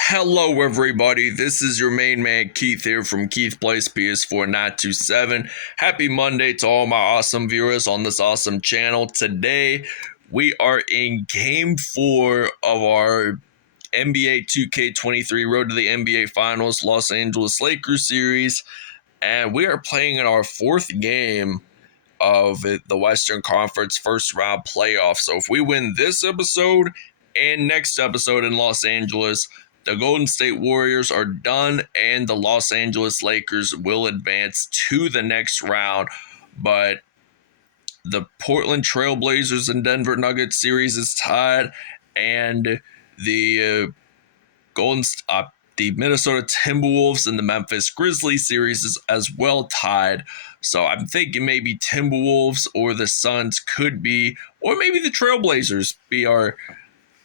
Hello, everybody. This is your main man Keith here from Keith Plays PS4 927. Happy Monday to all my awesome viewers on this awesome channel. Today, we are in Game 4 of our NBA 2K23 Road to the NBA Finals Los Angeles Lakers series, and we are playing in our fourth game of the Western Conference first round playoff. So if we win this episode and next episode in Los Angeles, the Golden State Warriors are done and the Los Angeles Lakers will advance to the next round. But the Portland Trail Blazers and Denver Nuggets series is tied, and the the Minnesota Timberwolves and the Memphis Grizzlies series is as well tied. So I'm thinking maybe Timberwolves or the Suns could be, or maybe the Trailblazers be our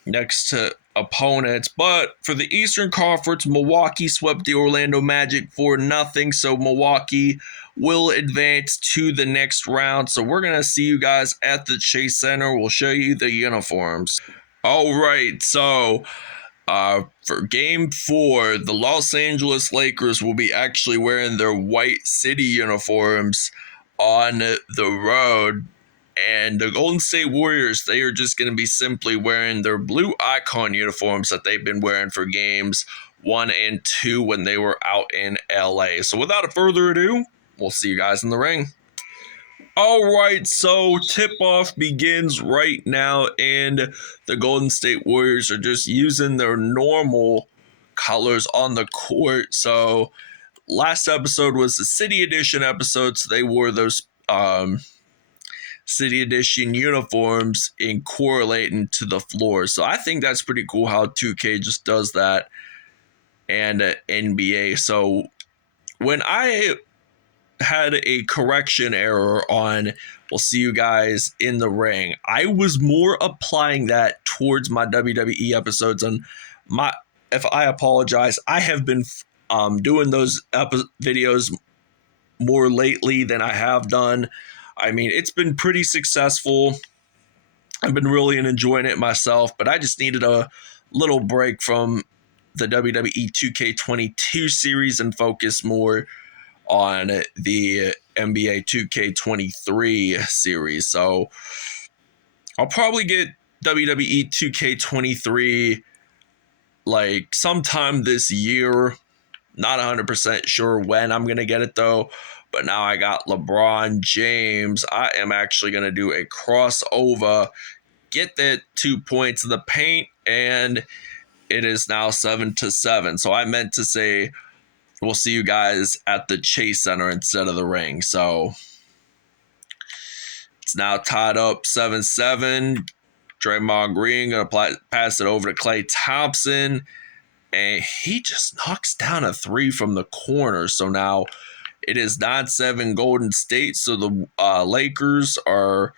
next opponents. But for the Eastern Conference, Milwaukee swept the Orlando Magic 4-0. So Milwaukee will advance to the next round. So we're going to see you guys at the Chase Center. We'll show you the uniforms. All right, so for Game 4, the Los Angeles Lakers will be actually wearing their white city uniforms on the road. And the Golden State Warriors, they are just going to be simply wearing their blue icon uniforms that they've been wearing for Games 1 and 2 when they were out in LA. So without further ado, we'll see you guys in the ring. All right, so tip-off begins right now, and the Golden State Warriors are just using their normal colors on the court. So last episode was the City Edition episode, so they wore those City Edition uniforms in correlating to the floor. So I think that's pretty cool how 2K just does that, and NBA. So when I had a correction error on "we'll see you guys in the ring," I was more applying that towards my WWE episodes. And if I apologize, I have been doing those videos more lately than I have done. I mean, it's been pretty successful. I've been really enjoying it myself, but I just needed a little break from the WWE 2K22 series and focus more on the NBA 2K23 series. So I'll probably get WWE 2K23 like sometime this year. Not 100% sure when I'm going to get it though. But now I got LeBron James. I am actually going to do a crossover, get that 2 points in the paint, and it is now 7-7. So I meant to say we'll see you guys at the Chase Center instead of the ring. So it's now tied up 7-7. Draymond Green going to pass it over to Klay Thompson, and he just knocks down a three from the corner. So now it is 9-7 Golden State. So the Lakers are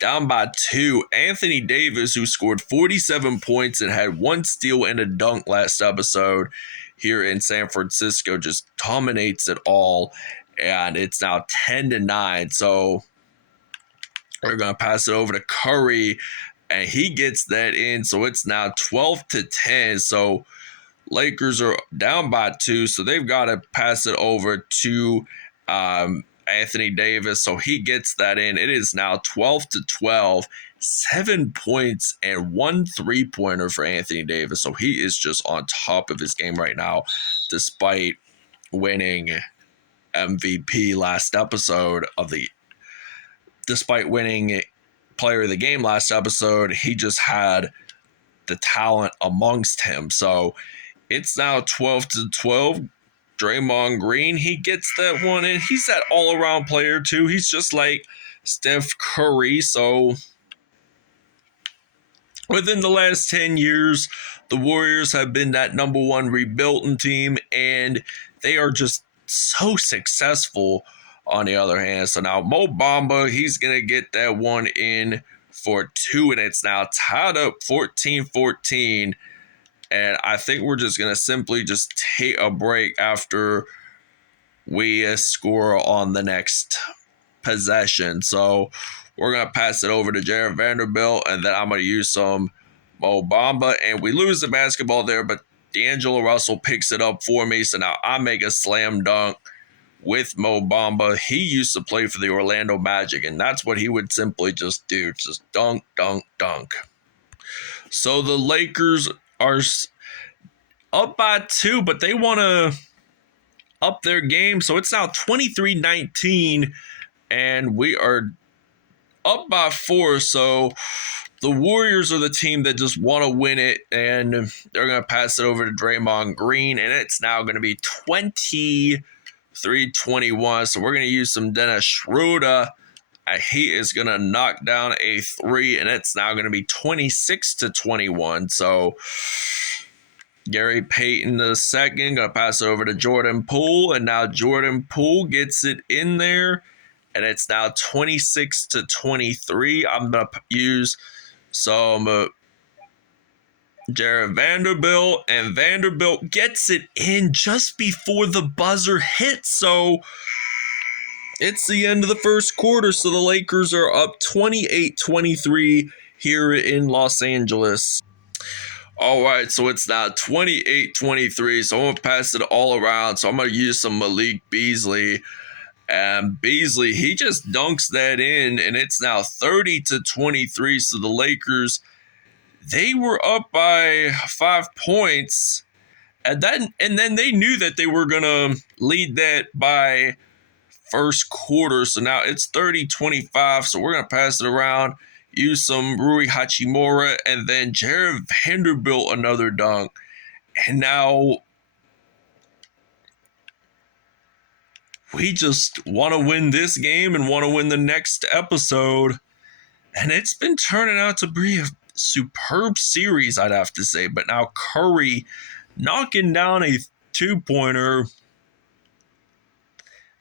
down by 2. Anthony Davis, who scored 47 points and had 1 steal and a dunk last episode here in San Francisco, just dominates it all. And it's now 10-9. So we're going to pass it over to Curry, and he gets that in. So it's now 12-10. So Lakers are down by 2, so they've got to pass it over to Anthony Davis, so he gets that in. It is now 12-12, 7 points and 1 3-pointer for Anthony Davis. So he is just on top of his game right now, despite winning MVP last episode despite winning Player of the Game last episode. He just had the talent amongst him. So it's now 12-12. Draymond Green, he gets that one in. He's that all-around player too. He's just like Steph Curry. So within the last 10 years, the Warriors have been that number one rebuilding team, and they are just so successful on the other hand. So now Mo Bamba, he's going to get that one in for 2, and it's now tied up 14-14. And I think we're just going to simply just take a break after we score on the next possession. So we're going to pass it over to Jared Vanderbilt, and then I'm going to use some Mo Bamba. And we lose the basketball there, but D'Angelo Russell picks it up for me. So now I make a slam dunk with Mo Bamba. He used to play for the Orlando Magic, and that's what he would simply just do. Just dunk, dunk, dunk. So the Lakers are up by 2, but they want to up their game. So it's now 23-19, and we are up by 4. So the Warriors are the team that just want to win it, and they're going to pass it over to Draymond Green, and it's now going to be 23-21. So we're going to use some Dennis Schroeder. He is going to knock down a 3, and it's now going to be 26-21. So Gary Payton II going to pass it over to Jordan Poole, and now Jordan Poole gets it in there, and it's now 26-23. I'm going to use some Jared Vanderbilt, and Vanderbilt gets it in just before the buzzer hits. So it's the end of the first quarter, so the Lakers are up 28-23 here in Los Angeles. All right, so it's now 28-23, so I'm going to pass it all around. So I'm going to use some Malik Beasley. And Beasley, he just dunks that in, and it's now 30-23. So the Lakers, they were up by 5 points. And then they knew that they were going to lead that by first quarter. So now it's 30-25. So we're going to pass it around. Use some Rui Hachimura, and then Jared Vanderbilt another dunk. And now we just want to win this game and want to win the next episode. And it's been turning out to be a superb series, I'd have to say. But now Curry knocking down a 2-pointer.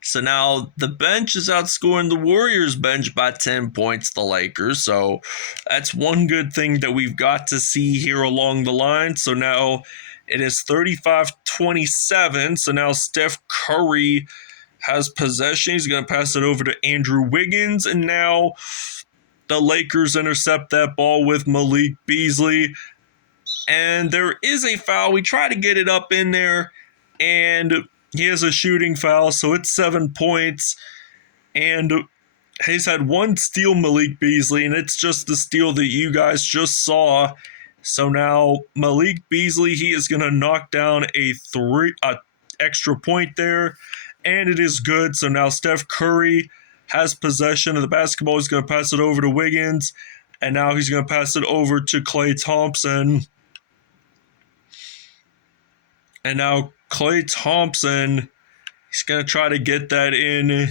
So now the bench is outscoring the Warriors bench by 10 points, the Lakers. So that's one good thing that we've got to see here along the line. So now it is 35-27. So now Steph Curry has possession. He's going to pass it over to Andrew Wiggins. And now the Lakers intercept that ball with Malik Beasley. And there is a foul. We try to get it up in there, and he has a shooting foul, so it's 7 points. And he's had one steal, Malik Beasley, and it's just the steal that you guys just saw. So now Malik Beasley, he is going to knock down a extra point there, and it is good. So now Steph Curry has possession of the basketball. He's going to pass it over to Wiggins, and now he's going to pass it over to Klay Thompson. And now Klay Thompson, he's going to try to get that in.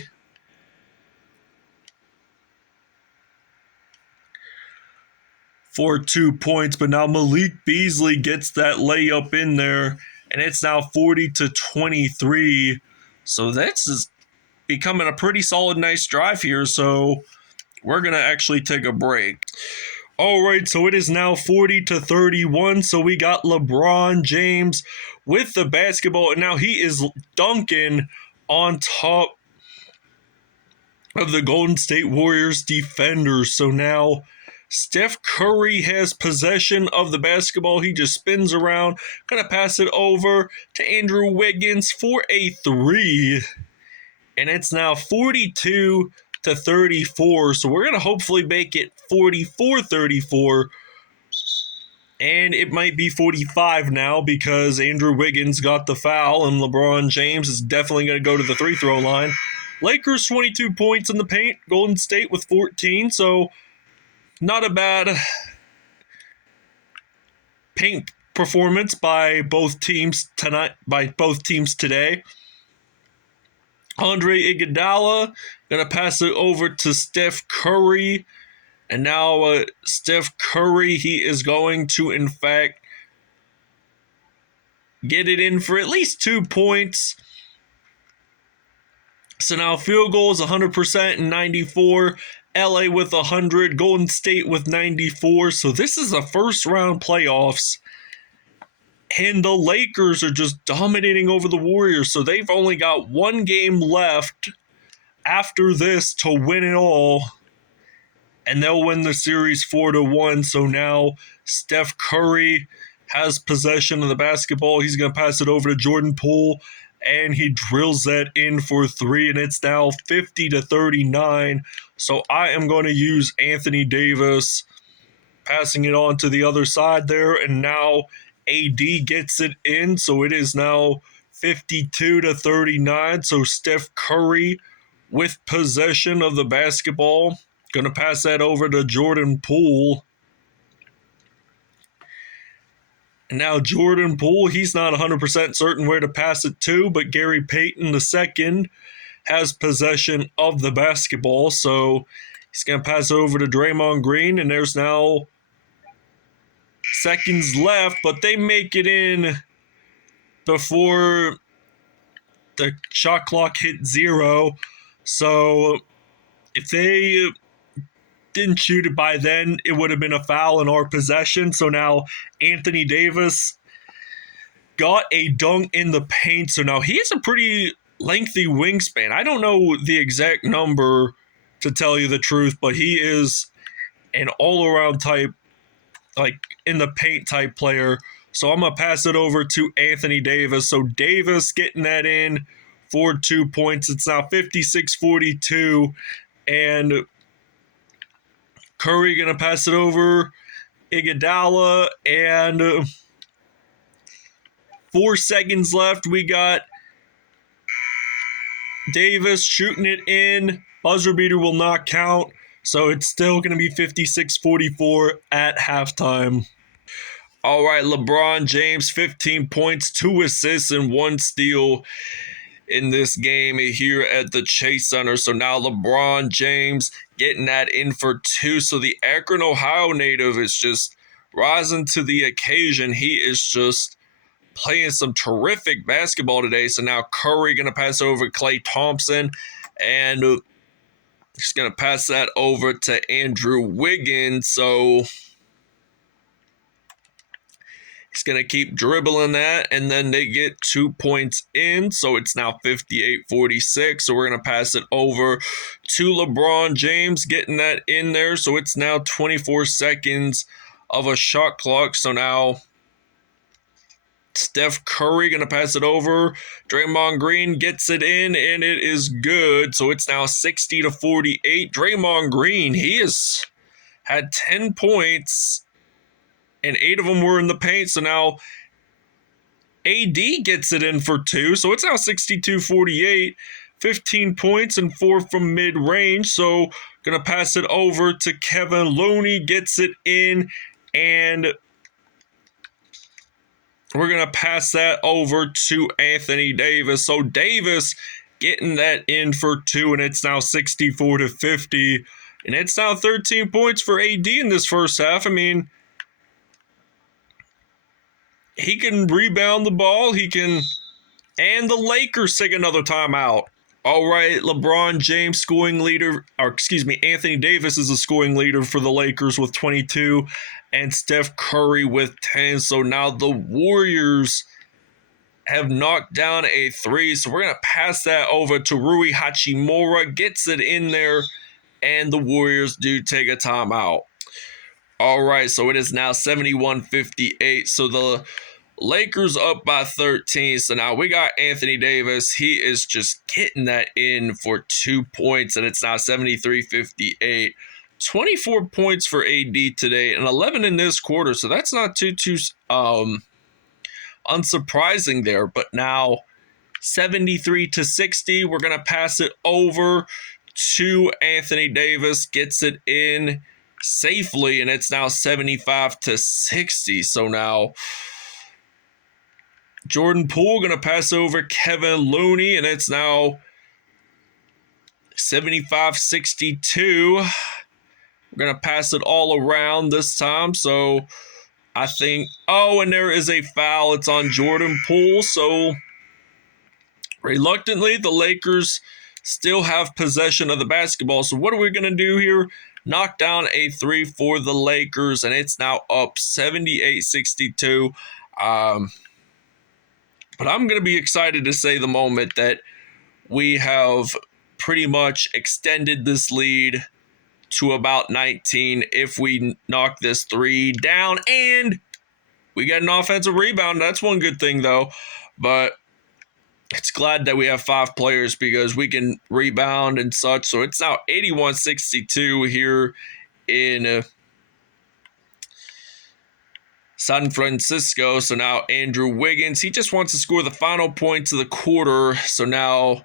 For 2 points, but now Malik Beasley gets that layup in there, and it's now 40-23. So this is becoming a pretty solid, nice drive here. So we're going to actually take a break. All right, so it is now 40-31. So we got LeBron James with the basketball, and now he is dunking on top of the Golden State Warriors defenders. So now Steph Curry has possession of the basketball. He just spins around, gonna pass it over to Andrew Wiggins for a 3, and it's now 42-34. So we're gonna hopefully make it 44-34. And it might be 45 now because Andrew Wiggins got the foul, and LeBron James is definitely going to go to the free-throw line. Lakers 22 points in the paint, Golden State with 14, so not a bad paint performance by both teams tonight. Today. Andre Iguodala going to pass it over to Steph Curry. And now Steph Curry, he is going to, in fact, get it in for at least 2 points. So now field goal is 100% and 94. LA with 100. Golden State with 94. So this is a first-round playoffs. And the Lakers are just dominating over the Warriors. So they've only got one game left after this to win it all. And they'll win the series 4-1. So now Steph Curry has possession of the basketball. He's going to pass it over to Jordan Poole, and he drills that in for three, and it's now 50-39. So I am going to use Anthony Davis, passing it on to the other side there, and now AD gets it in, so it is now 52-39. So Steph Curry with possession of the basketball, going to pass that over to Jordan Poole. And now Jordan Poole, he's not 100% certain where to pass it to, but Gary Payton II has possession of the basketball, so he's going to pass it over to Draymond Green, and there's now seconds left, but they make it in before the shot clock hit 0. So if they didn't shoot it by then, it would have been a foul in our possession. So now Anthony Davis got a dunk in the paint. So now he has a pretty lengthy wingspan. I don't know the exact number to tell you the truth, but he is an all-around type, like in the paint type player. So I'm going to pass it over to Anthony Davis. So Davis getting that in for 2 points. It's now 56-42. And Curry going to pass it over Iguodala. And 4 seconds left. We got Davis shooting it in. Buzzer beater will not count. So it's still going to be 56-44 at halftime. All right, LeBron James, 15 points, 2 assists, and 1 steal in this game here at the Chase Center. So now LeBron James getting that in for 2. So the Akron, Ohio native is just rising to the occasion. He is just playing some terrific basketball today. So now Curry going to pass over Klay Thompson, and he's going to pass that over to Andrew Wiggins. So he's going to keep dribbling that, and then they get 2 points in. So it's now 58-46. So we're going to pass it over to LeBron James, getting that in there. So it's now 24 seconds of a shot clock. So now Steph Curry going to pass it over. Draymond Green gets it in, and it is good. So it's now 60-48. Draymond Green, he has had 10 points, and 8 of them were in the paint. So now AD gets it in for 2. So it's now 62-48. 15 points and 4 from mid-range. So going to pass it over to Kevin Looney. Gets it in, and we're going to pass that over to Anthony Davis. So Davis getting that in for 2, and it's now 64-50. And it's now 13 points for AD in this first half. I mean, he can rebound the ball. He can, and the Lakers take another timeout. All right, LeBron James scoring leader, or excuse me, Anthony Davis is the scoring leader for the Lakers with 22, and Steph Curry with 10. So now the Warriors have knocked down a 3. So we're going to pass that over to Rui Hachimura. Gets it in there, and the Warriors do take a timeout. All right, so it is now 71-58. So the Lakers up by 13. So now we got Anthony Davis. He is just getting that in for 2 points, and it's now 73-58. 24 points for AD today and 11 in this quarter. So that's not too unsurprising there. But now 73-60. We're going to pass it over to Anthony Davis. Gets it in safely, and it's now 75-60. So now Jordan Poole going to pass over Kevin Looney, and it's now 75-62. We're going to pass it all around this time. So I think, oh, and there is a foul. It's on Jordan Poole. So reluctantly, the Lakers still have possession of the basketball. So what are we going to do here? Knock down a 3 for the Lakers, and it's now up 78-62. But I'm going to be excited to say the moment that we have pretty much extended this lead to about 19 if we knock this 3 down. And we get an offensive rebound. That's one good thing, though. But it's glad that we have 5 players because we can rebound and such. So it's now 81-62 here in San Francisco. So now Andrew Wiggins, he just wants to score the final points of the quarter. So now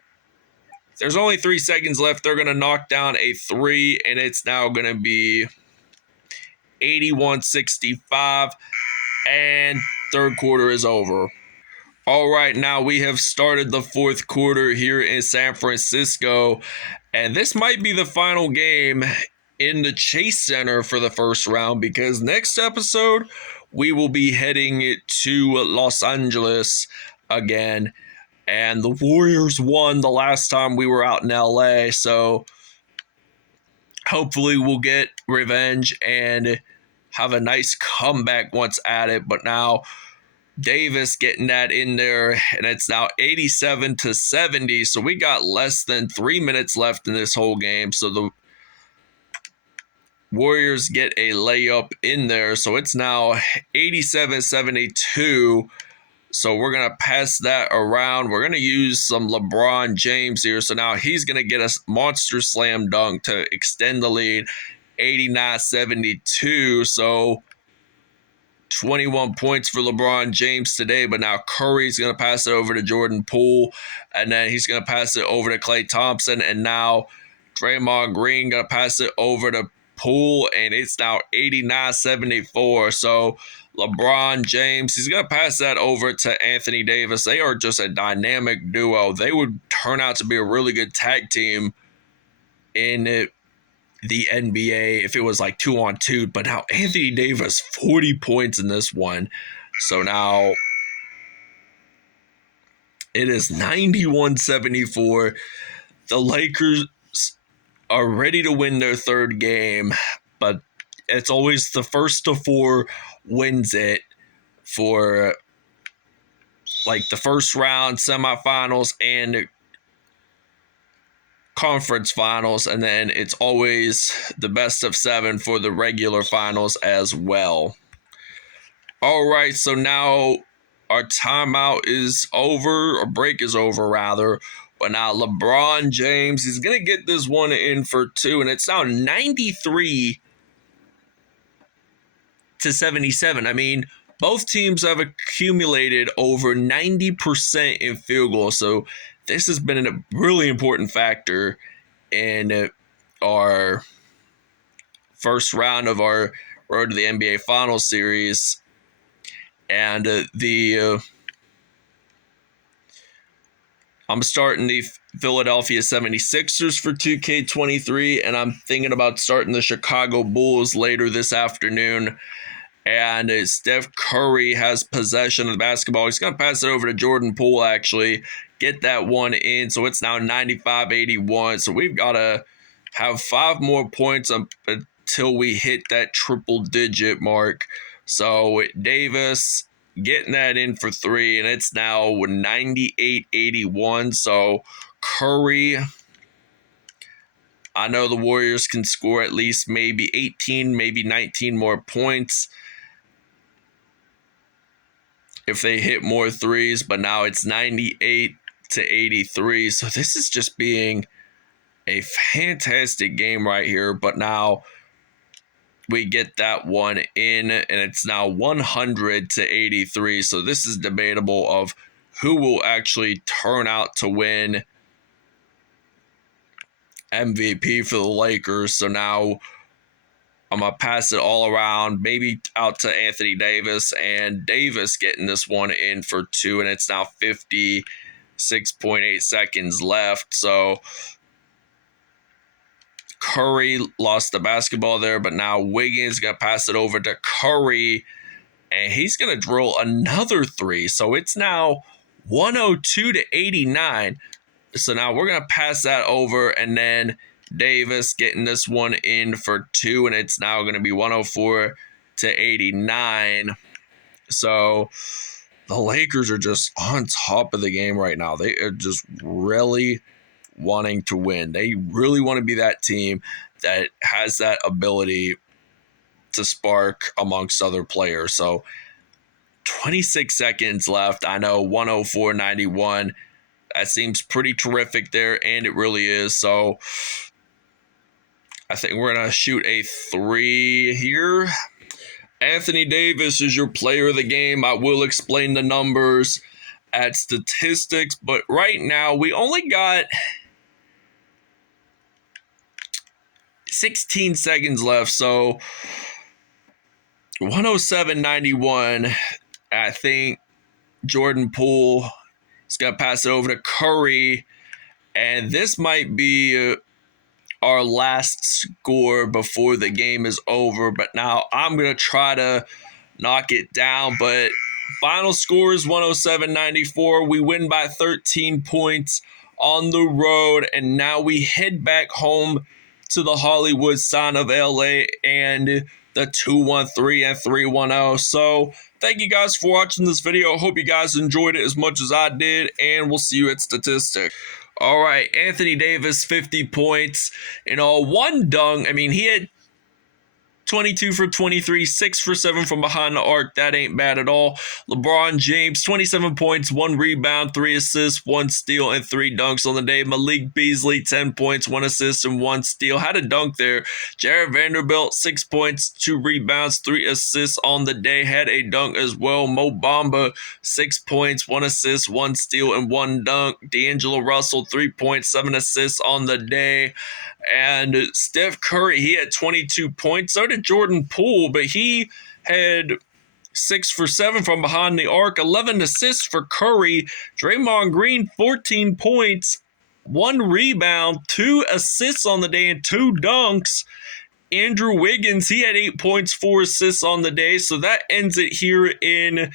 there's only 3 seconds left. They're going to knock down a 3, and it's now going to be 81-65, and third quarter is over. All right, now we have started the fourth quarter here in San Francisco, and this might be the final game in the Chase Center for the first round because next episode we will be heading to Los Angeles again, and the Warriors won the last time we were out in LA, so hopefully we'll get revenge and have a nice comeback once at it. But now Davis getting that in there, and it's now 87-70. So we got less than 3 minutes left in this whole game. So the Warriors get a layup in there. So it's now 87-72. So we're going to pass that around. We're going to use some LeBron James here. So now he's going to get a monster slam dunk to extend the lead, 89-72. So 21 points for LeBron James today. But now Curry's going to pass it over to Jordan Poole. And then he's going to pass it over to Klay Thompson. And now Draymond Green going to pass it over to Poole. And it's now 89-74. So LeBron James, he's going to pass that over to Anthony Davis. They are just a dynamic duo. They would turn out to be a really good tag team in the NBA if it was like 2-on-2. But now Anthony Davis, 40 points in this one. So now it is 91-74. The Lakers are ready to win their third game, but it's always the first to 4 wins it for like the first round, semifinals, and conference finals, and then it's always the best of 7 for the regular finals as well. All right, so now our timeout is over, or break is over rather, but now LeBron James is going to get this one in for 2, and it's now 93-77. I mean, both teams have accumulated over 90% in field goals, so this has been a really important factor in our first round of our road to the NBA Finals series. And I'm starting the Philadelphia 76ers for 2K23, and I'm thinking about starting the Chicago Bulls later this afternoon. And Steph Curry has possession of the basketball. He's going to pass it over to Jordan Poole, actually. Get that one in. So it's now 95-81. So we've got to have 5 more points until we hit that triple-digit mark. So Davis getting that in for 3, and it's now 98-81. So Curry, I know the Warriors can score at least maybe 18, maybe 19 more points if they hit more threes, but now it's 98-83. So this is just being a fantastic game right here. But now we get that one in, and it's now 100-83. So this is debatable of who will actually turn out to win MVP for the Lakers. So now I'm going to pass it all around, maybe out to Anthony Davis, and Davis getting this one in for 2, and it's now 56.8 seconds left. So Curry lost the basketball there, but now Wiggins going to pass it over to Curry, and he's going to drill another 3. So it's now 102-89. So now we're going to pass that over, and then Davis getting this one in for 2, and it's now going to be 104-89. So the Lakers are just on top of the game right now. They are just really wanting to win. They really want to be that team that has that ability to spark amongst other players. So 26 seconds left. I know, 104.91. That seems pretty terrific there, and it really is. So I think we're going to shoot a 3 here. Anthony Davis is your player of the game. I will explain the numbers at statistics, but right now we only got 16 seconds left, so 107.91. I think Jordan Poole is going to pass it over to Curry, and this might be our last score before the game is over. But now I'm going to try to knock it down, but final score is 107.94. We win by 13 points on the road, and now we head back home to the Hollywood sign of LA and the 213 and 310. So thank you guys for watching this video. I hope you guys enjoyed it as much as I did, and we'll see you at statistics. All right, Anthony Davis, 50 points, one dunk. I mean, he had 22 for 23, 6 for 7 from behind the arc. That ain't bad at all. LeBron James, 27 points, 1 rebound, 3 assists, 1 steal, and 3 dunks on the day. Malik Beasley, 10 points, 1 assist, and 1 steal. Had a dunk there. Jared Vanderbilt, 6 points, 2 rebounds, 3 assists on the day. Had a dunk as well. Mo Bamba, 6 points, 1 assist, 1 steal, and 1 dunk. D'Angelo Russell, 3 points, 7 assists on the day. And Steph Curry, he had 22 points. So did Jordan Poole, but he had 6 for 7 from behind the arc, 11 assists for Curry. Draymond Green, 14 points, 1 rebound, 2 assists on the day, and 2 dunks. Andrew Wiggins, he had 8 points, 4 assists on the day. So that ends it here in